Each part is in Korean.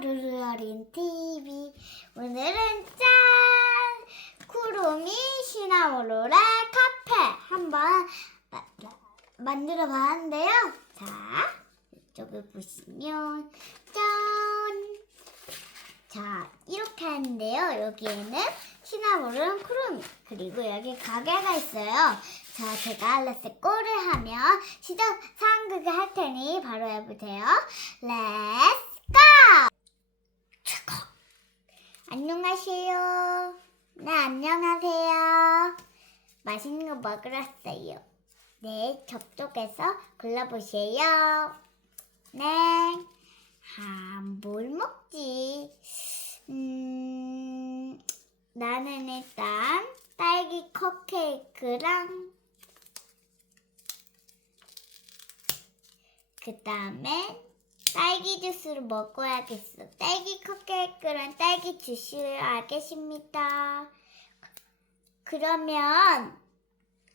루루어린 TV 오늘은 짠! 쿠루미 시나모로라 카페. 한번 마- 마- 만들어 봤는데요. 자 이쪽을 보시면 짠! 자 이렇게 하는데요. 여기에는 시나모로랑 쿠루미 그리고 여기 가게가 있어요. 자 제가 레스 꼬를 하면 시작 상극을 할 테니 바로 해보세요. 렛츠 고! 최고! 안녕하세요. 네, 안녕하세요. 맛있는 거 먹으러 왔어요. 네, 저쪽에서 골라보세요. 네. 아, 뭘 먹지? 음, 나는 일단 딸기 컵케이크랑 그 다음에 딸기 주스를 먹어야겠어. 딸기 컵케이크랑 딸기 주스를 알겠습니다. 그러면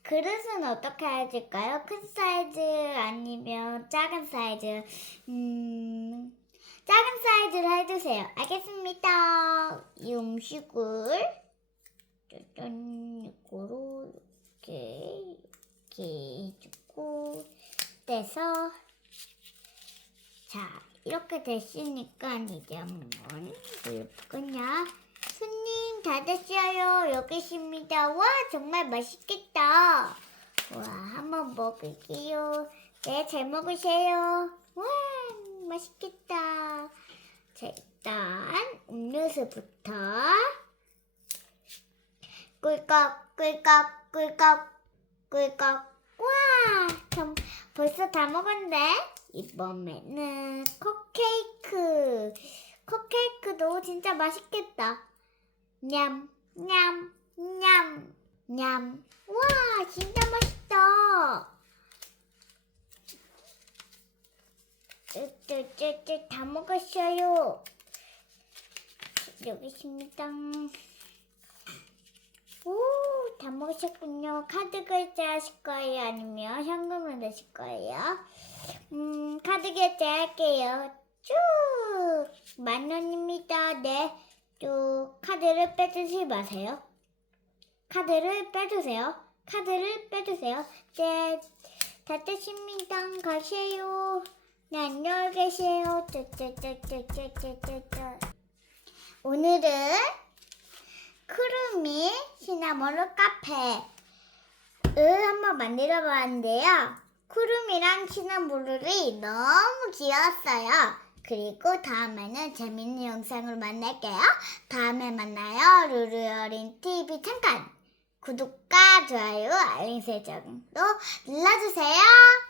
그릇은 어떻게 해줄까요? 큰 사이즈 아니면 작은 사이즈? 음, 작은 사이즈로 해주세요. 알겠습니다. 이 음식을 짜잔 이거로 이렇게 이렇게 해주고 떼서 자, 이렇게 됐으니까 이제 한번 볼거냐 손님 다 됐어요. 여기 있습니다. 와, 정말 맛있겠다. 와, 한번 먹을게요. 네, 잘 먹으세요. 와, 맛있겠다. 자, 일단 음료수부터 꿀꺽, 꿀꺽, 꿀꺽, 꿀꺽. 벌써 다 먹었네. 이번에는 컵케이크. 컵케이크도 진짜 맛있겠다. 냠, 냠, 냠, 냠. 와, 진짜 맛있다. 다 먹었어요. 여기 있습니다. 오, 다 담으셨군요. 카드 결제 하실 거예요? 아니면 현금으로 내실 거예요? 음, 카드 결제 할게요. 쭉! 만 원입니다. 네. 쭉. 카드를 빼주지 마세요. 카드를 빼주세요. 카드를 빼주세요. 네. 다 뜯습니다. 가세요. 네, 안녕히 계세요. 뚜뚜뚜뚜뚜뚜뚜. 오늘은 시나모로 카페를 한번 만들어 봤는데요. 쿠름이랑 시나모르이 너무 귀여웠어요. 그리고 다음에는 재밌는 영상으로 만날게요. 다음에 만나요. 루루어린 TV 잠깐 구독과 좋아요, 알림 설정도 눌러주세요.